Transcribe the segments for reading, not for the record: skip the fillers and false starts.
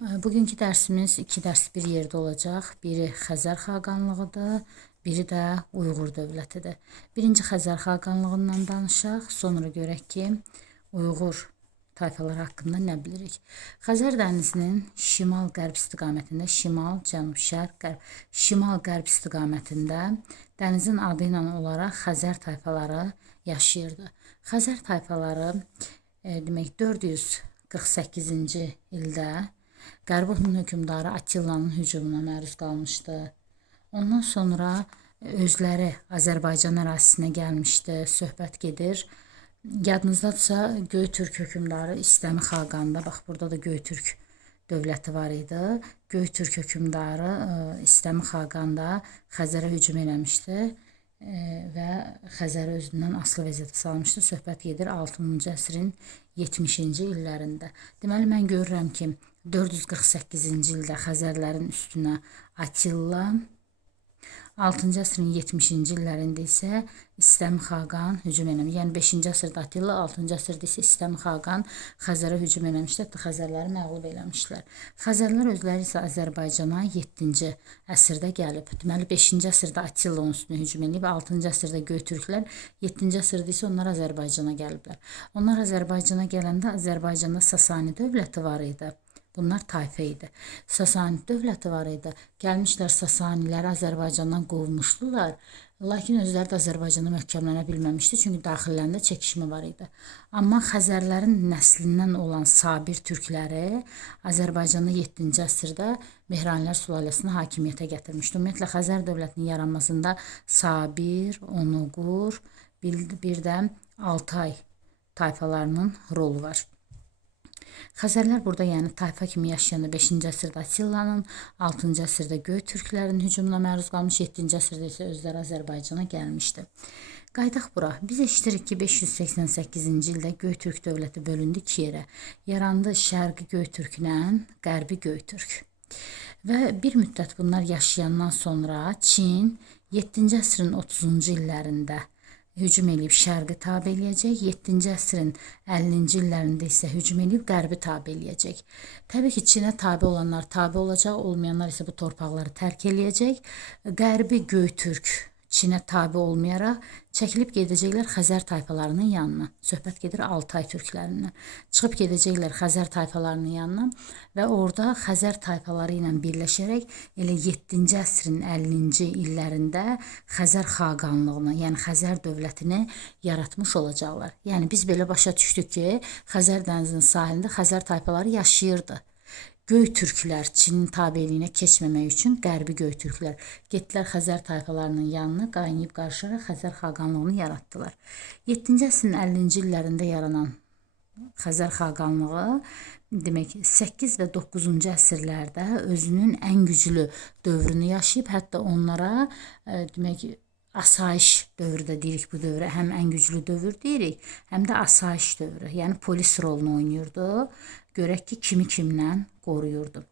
Bugünkü dərsimiz iki dərs bir yerdə olacaq. Biri Xəzər xaqanlığıdır, biri də Uyğur dövlətidir. Birinci Xəzər xaqanlığından danışaq, sonra görək ki, Uyğur tayfaları haqqında nə bilirik. Xəzər dənizinin şimal-qərb istiqamətində, şimal, cənub, şərq, qərb, şimal-qərb istiqamətində dənizin adı ilə olaraq Xəzər tayfaları yaşayırdı. Xəzər tayfaları demək 448-ci ildə Qərbi Hun hökmdarı Attilanın hücumuna məruz qalmışdı. Ondan sonra özləri Azərbaycan ərazisinə gəlmişdi. Söhbət gedir. Yadınızdadırsa Göytürk hökmdarı İstəmi xaqanında, bax burada da Göytürk dövləti var idi. Göytürk hökmdarı İstəmi xaqanda Xəzərə hücum eləmişdi və Xəzəri özündən asılı vəziyyətə salmışdı. Söhbət gedir 6-cı əsrin 70-ci illərində. Deməli, mən görürəm ki, 448-ci ildə Xəzərlərin üstünə Attila, 6-cı əsrin 70-ci illərində isə İstəmi xaqan hücum eləmiş. Yəni 5-ci əsrdə Attila, 6-cı əsrdə isə İstəmi xaqan Xəzərə hücum eləmişlər, Xəzərləri məğlub eləmişlər. Xəzərlər özləri isə Azərbaycana 7-ci əsrdə gəlib. Deməli 5-ci əsrdə Attila onun üstünə hücum eləyib, 6-cı əsrdə Göytürklər, 7-ci əsrdə isə onlar Azərbaycana gəliblər. Onlar Azərbaycana gələndə Azərbaycanda Sasani dövləti var idi. Bunlar tayfa idi. Sasani dövləti var idi. Gəlmişlər Sasaniləri Azərbaycandan qovmuşdular. Lakin özləri də Azərbaycana möhkəmlənə bilməmişdi. Çünki daxillərində çəkişmə var idi. Amma Xəzərlərin nəslindən olan Sabir türkləri Azərbaycanda 7-ci əsrdə Mehranilər sülaləsini hakimiyyətə gətirmişdi. Ümumiyyətlə Xəzər dövlətinin yaranmasında Sabir, Onuqur, bir də Altay tayfalarının rolu var. Xəzərlər burada yəni tayfa kimi yaşayanda 5-ci əsrdə Attilanın, 6-cı əsrdə Göytürklərin hücumuna məruz qalmış, 7-ci əsrdə isə özləri Azərbaycana gəlmişdi. Qaydaq bura. Biz eşitirik ki, 588-ci ildə Göytürk dövləti bölündü iki yerə. Yarandı Şərqi Göytürklə Qərbi Göytürk. Və bir müddət bunlar yaşayandan sonra Çin 7-ci əsrin 30-cu illərində hücum eləyib Şərqi tabe eləyəcək, 7-ci əsrin 50-ci illərində isə hücum eləyib Qərbi tabe eləyəcək. Təbii ki, Çinə tabe olanlar tabe olacaq, olmayanlar isə bu torpaqları tərk eləyəcək. Qərbi Göytürk Çinə tabe olmayaraq çəkilib gedəcəklər Xəzər tayfalarının yanına. Söhbət gedir Altay türklərindən. Çıxıb gedəcəklər Xəzər tayfalarının yanına və orada Xəzər tayfaları ilə birləşərək elə 7-ci əsrin 50-ci illərində Xəzər xaqanlığını, yəni Xəzər dövlətini yaratmış olacaqlar. Yəni biz belə başa düşdük ki, Xəzər dənizinin sahilində Xəzər tayfaları yaşayırdı. Göytürklər Çinin tabeliyinə keçməmək üçün Qərbi Göytürklər getdilər Xəzər tayfalarının yanına, qaynayıb qarışaraq Xəzər xaqanlığını yaratdılar. 7-ci əsrin 50-ci illərində yaranan Xəzər xaqanlığı demək 8 və 9-cu əsrlərdə özünün ən güclü dövrünü yaşayıb, hətta onlara demək asayiş dövrü də deyirik bu dövrə. Həm ən güclü dövr deyirik, həm də asayiş dövrü. Yəni polis rolunu oynayırdı. Görək ki, kimi kimdən qoruyurdu.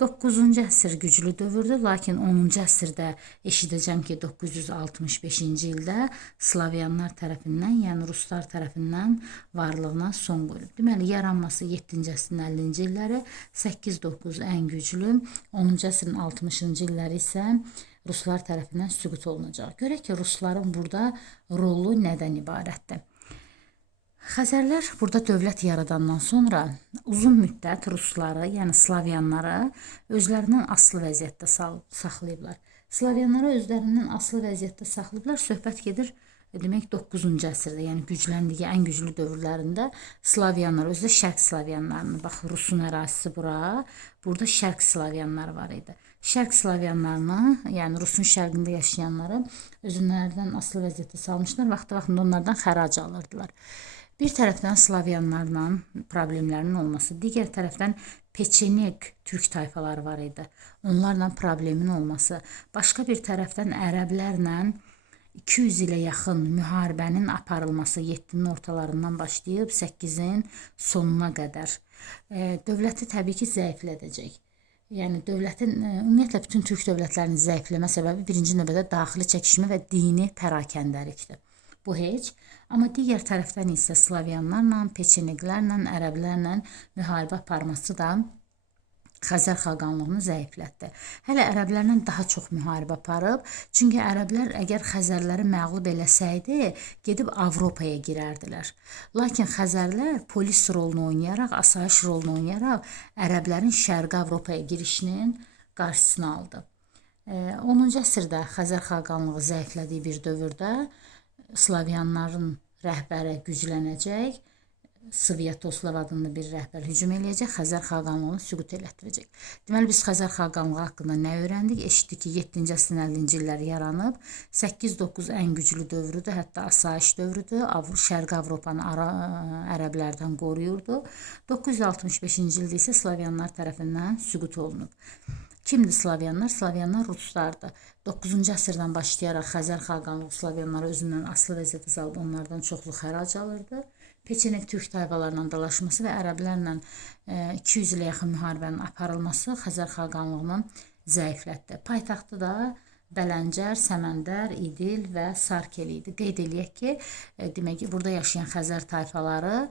9-cu əsr güclü dövrdür, lakin 10-cu əsrdə eşidəcəm ki, 965-ci ildə Slavyanlar tərəfindən, yəni Ruslar tərəfindən varlığına son qoyulub. Deməli, yaranması 7-ci əsrin 50-ci illəri, 8-9 ən güclü, 10-cu əsrin 60-cı illəri isə Ruslar tərəfindən süqut olunacaq. Görək ki, Rusların burada rolu nədən ibarətdir? Xəzərlər burada dövlət yaradandan sonra uzun müddət Rusları, yəni Slavyanları özlərindən asılı vəziyyətdə saxlayıblar. Slavyanları özlərindən asılı vəziyyətdə saxlayıblar. Söhbət gedir demək 9-cu əsrdə, yəni gücləndiyi ən güclü dövrlərində Slavyanlar, özü də Şərq Slavyanlarını, bax Rusun ərazisi bura, burada Şərq Slavyanları var idi. Şərq Slavyanlarını, yəni Rusun şərqində yaşayanları özlərindən asılı vəziyyətdə salmışlar, vaxtında onlardan xərac alırdılar. Bir tərəfdən Slavyanlarla problemlərinin olması, digər tərəfdən Peçenik türk tayfaları var idi. Onlarla problemin olması, başqa bir tərəfdən ərəblərlə 200 ilə yaxın müharibənin aparılması 7-nin ortalarından başlayıb 8-in sonuna qədər dövləti təbii ki, zəiflədəcək. Yəni dövlətin, ümumiyyətlə bütün türk dövlətlərinin zəifləmə səbəbi birinci növbədə daxili çəkişmə və dini pərakəndəlikdir. Bu heç. Amma digər tərəfdən isə Slavyanlarla, Peçeniklərlə, ərəblərlə müharibə aparması da Xəzər xaqanlığını zəiflətdi. Hələ ərəblərlə daha çox müharibə aparıb. Çünki ərəblər əgər Xəzərləri məğlub eləsəydi, gedib Avropaya girərdilər. Lakin Xəzərlər polis rolunu oynayaraq, asayiş rolunu oynayaraq ərəblərin Şərqi Avropaya girişinin qarşısını aldı. 10-cu əsrdə Xəzər xaqanlığı zəiflədiyi bir dövrdə Slavyanların rəhbəri güclənəcək, Sviatoslav adında bir rəhbər hücum eləyəcək, Xəzər xaqanlığını süqut elətdirəcək. Deməli, biz Xəzər xaqanlığı haqqında nə öyrəndik? Eşitdik ki, 7-ci əsrin 50-ci illəri yaranıb, 8-9 ən güclü dövrüdür, hətta asayiş dövrüdür, Şərqi Avropanı ərəblərdən qoruyurdu. 965-ci ildə isə Slavyanlar tərəfindən süqut olunub. Kimdir Slavyanlar? Slavyanlar ruslardır. 9-cu əsrdən başlayaraq Xəzər xaqanlığı Slavyanları özündən asılı vəziyyətə salıb onlardan çoxlu xərac alırdı. Peçenek türk tayfalarla dalaşması və ərəblərlə 200 ilə yaxın müharibənin aparılması Xəzər xaqanlığının zəiflətdi. Paytaxtı da Bələncər, Səməndər, İdil və Sarkeli idi. Qeyd eləyək ki, demək ki, burada yaşayan Xəzər tayfaları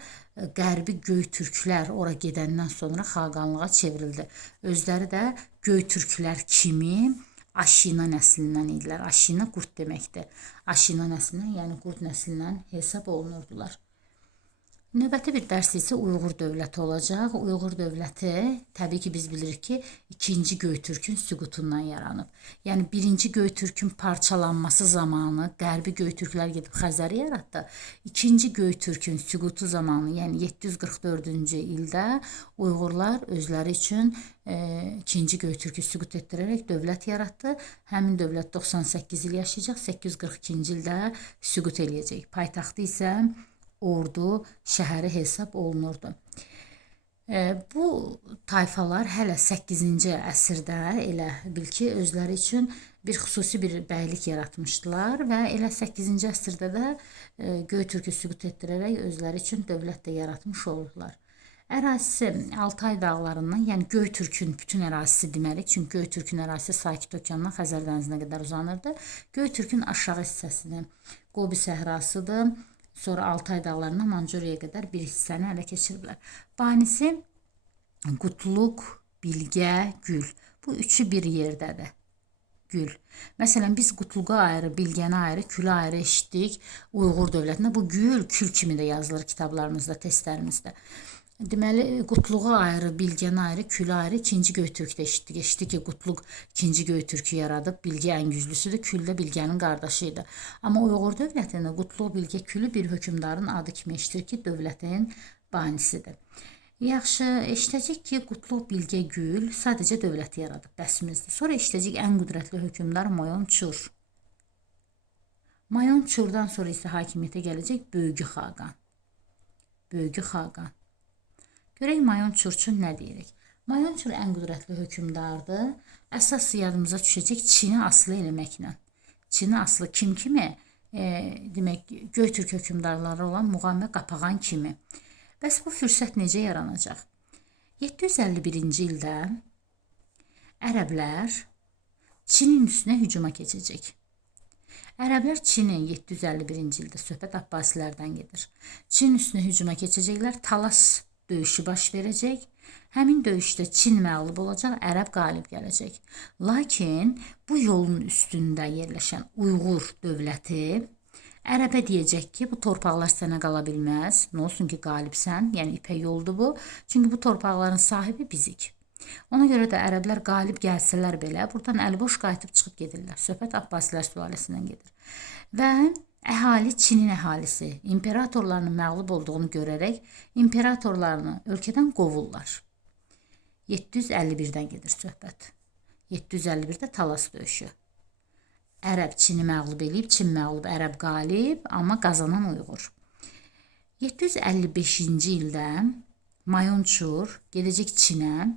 Qərbi Göytürklər ora gedəndən sonra xaqanlığa çevrildi. Özləri də Göytürklər kimi Aşina nəslindən idilər. Aşina qurd deməkdir. Aşina nəslindən, yəni qurd nəslindən hesab olunurdular. Növbəti bir dərs isə Uyğur dövləti olacaq. Uyğur dövləti təbii ki biz bilirik ki 2-ci Göytürkün süqutundan yaranıb. Yəni 1-ci Göytürkün parçalanması zamanı Qərbi Göytürklər gedib Xəzəri yaratdı. 2-ci Göytürkün süqutu zamanı, yəni 744-cü ildə Uyğurlar özləri üçün 2-ci Göytürkü süqut etdirərək dövlət yaratdı. Həmin dövlət 98 il yaşayacaq, 842-ci ildə süqut eləyəcək. Paytaxtı isə Ordu şəhəri hesab olunurdu. Bu tayfalar hələ 8-ci əsrdə elə bil ki özləri üçün bir xüsusi bir bəylik yaratmışdılar və elə 8-ci əsrdə də Göytürkü süqut etdirərək özləri üçün dövlət də yaratmış oldular. Ərazisi Altay dağlarından, yəni Göytürkün bütün ərazisi deməli, çünki Göytürkün ərazisi Sakit Okeandan Xəzər dənizinə qədər uzanırdı. Göytürkün aşağı hissəsini Qobi səhrasıdır. Sonra Altay dağlarından Manchuriyaya qədər bir hissəni ələ keçiriblər. Banisi Qutluq, Bilgə, Gül. Bu üçü bir yerdədir. Gül. Məsələn, biz Qutluğa ayrı, Bilgəni ayrı, Külü ayrı eşitdik Uyğur dövlətində. Bu Gül, Kül kimi də yazılır kitablarımızda, testlərimizdə. Deməli, Qutluğa ayrı, Bilgəni ayrı, Külü ayrı, 2-ci Göytürkdə eşitdik. Eşitdik ki, Qutluq 2-ci Göytürkü yaradıb, Bilgə ən güclüsüdür, Kül də Bilgənin qardaşı idi. Amma Uyğur dövlətində Qutluq, Bilgə, Külü bir hökümdarın adı kimi eşitir ki, dövlətin banisidir. Yaxşı, eşitəcək ki, Qutluq, Bilgə, Gül sadəcə dövləti yaradıb, bəsimizdir. Sonra eşitəcək ən qüdrətli hökümdar Mayonçur. Mayonçurdan sonra isə hakimiyyətə gələcək Bölgü xaqan. Bölgü xaqan. Görək Mayonçur üçün nə deyirik? Mayonçur ən qüdrətli hökümdardır. Əsas yadımıza düşəcək Çini asılı eləməklə. Çini asılı kim kimi? Demək, Göytürk hökümdarları olan Muğam və Qapağan kimi. Bəs bu fürsət necə yaranacaq? 751-ci ildə ərəblər Çinin üstünə hücuma keçəcək. Ərəblər Çini 751-ci ildə söhbət Abbasilərdən gedir. Çin üstünə hücuma keçəcəklər. Talas döyüşü baş verəcək. Həmin döyüşdə Çin məğlub olacaq, ərəb qalib gələcək. Lakin bu yolun üstündə yerləşən Uyğur dövləti ərəbə deyəcək ki, bu torpaqlar sənə qala bilməz. Nə olsun ki, qalibsən, yəni ipək yoldur bu. Çünki bu torpaqların sahibi bizik. Ona görə də ərəblər qalib gəlsələr belə, buradan əliboş qayıtıb çıxıb gedirlər. Söhbət Abbasilər sülaləsindən gedir. Və əhali, Çinin əhalisi imperatorlarının məğlub olduğunu görərək imperatorlarını ölkədən qovurlar. 751-dən gedir söhbət. 751-də Talas döyüşü. Ərəb Çini məğlub eləyib, Çin məğlub, ərəb qalib, amma qazanan Uyğur. 755-ci ildə Mayonçur gedəcək Çinə.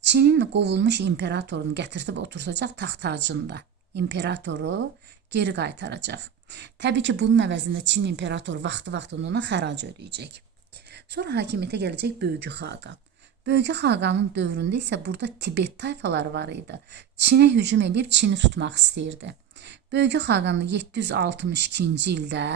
Çinin qovulmuş imperatorunu gətirtib oturtacaq taxt tacında. İmperatoru geri qaytaracaq. Təbii ki, bunun əvəzində Çin imperatoru vaxtı-vaxtında ona xərac ödəyəcək. Sonra hakimiyyətə gələcək Bölgü xaqan. Bölgü xaqanın dövründə isə burada Tibet tayfaları var idi. Çinə hücum edib Çini tutmaq istəyirdi. Bölgü xaqanı 762-ci ildə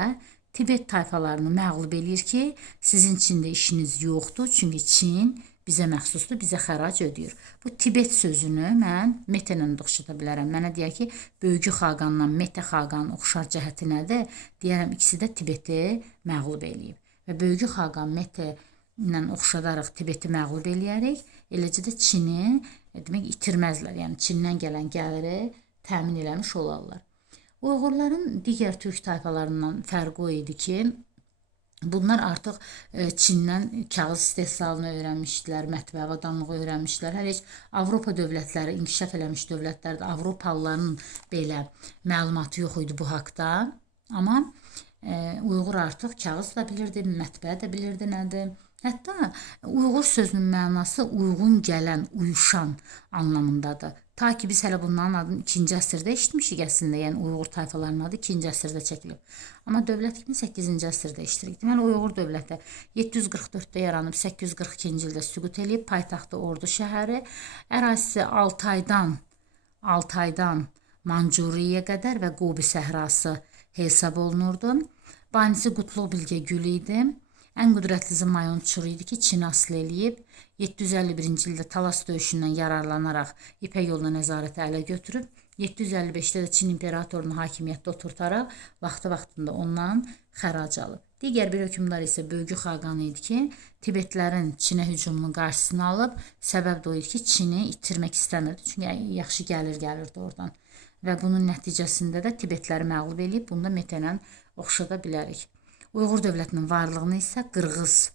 Tibet tayfalarını məğlub eləyir ki, sizin Çində işiniz yoxdur, çünki Çin bizə məxsusdur, bizə xərac ödəyir. Bu Tibet sözünü mən Mete ilə oxşada bilərəm. Mənə deyər ki, Böyük Xaqanla Mete Xaqanın oxşar cəhəti nədir? Deyərəm ikisi də Tibeti məğlub eləyib. Və Böyük Xaqan Mete ilə oxşadaraq Tibeti məğlub eləyərik. Eləcə də Çini demək itirməzlər. Yəni Çindən gələn gəliri təmin eləmiş olarlar. Uyğurların digər türk tayfalarından fərqi o idi ki, bunlar artıq Çindən kağız istehsalını öyrənmişdilər, mətbəə avadanlığı öyrənmişdilər. Hər heç Avropa dövlətləri, inkişaf eləmiş dövlətlərdə Avropalıların belə məlumatı yox idi bu haqda. Amma Uyğur artıq kağız da bilirdi, mətbəə də bilirdi nədir. Hətta Uyğur sözünün mənası uyğun gələn, uyuşan anlamındadır. Ta ki biz hələ bunların adını 2-ci əsrdə eşitmişik əslində, yəni Uyğur tayfalarının adı 2-ci əsrdə çəkilib. Amma dövlət kimi 8-ci əsrdə eşitirik. Deməli Uyğur dövləti 744-də yaranıb 842-ci ildə süqut eləyib, paytaxtı Ordu şəhəri, ərazisi Altaydan Mancuriyə qədər və Qobi səhrası hesab olunurdu. Banisi Qutluq Bilgə Gül idi. Ən qüdrətlisi Mayon Çur idi ki, Çini asıl eləyib. 751-ci ildə Talas döyüşündən yararlanaraq İpək yoluna nəzarəti ələ götürüb. 755-də də Çin imperatorunu hakimiyyətdə oturtaraq vaxtı-vaxtında ondan xərac alıb. Digər bir hökmdar isə Böyük Xaqan idi ki, Tibetlərin Çinə hücumunun qarşısını alıb. Səbəb də o idi ki, Çini itirmək istəmirdi. Çünki yaxşı gəlir gəlirdi oradan. Və bunun nəticəsində də Tibetləri məğlub eləyib. Bunda Mete ilə oxşada bilərik. Uyğur dövlətinin varlığını isə Qırğız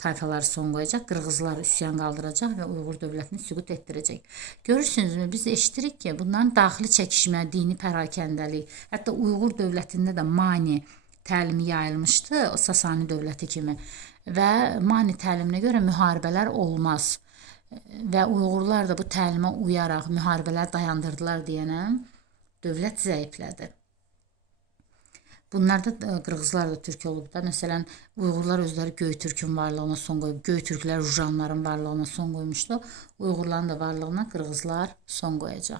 tayfaları son qoyacaq. Qırğızlar üsyan qaldıracaq və Uyğur dövlətini süqut etdirəcək. Görürsünüzmü? Biz eşitirik ki, bunların daxili çəkişmə, dini pərakəndəlik, hətta Uyğur dövlətində də mani təlimi yayılmışdı, o Sasani dövləti kimi. Və mani təliminə görə müharibələr olmaz. Və Uyğurlar da bu təlimə uyaraq müharibələr dayandırdılar deyənə dövlət zəiflədi. Bunlar da Qırğızlar da türk olub da. Məsələn, Uyğurlar özləri Göytürkün varlığına son qoyub. Göytürklər Jujanların varlığına son qoymuşdu. Uyğurların da varlığına Qırğızlar son qoyacaq.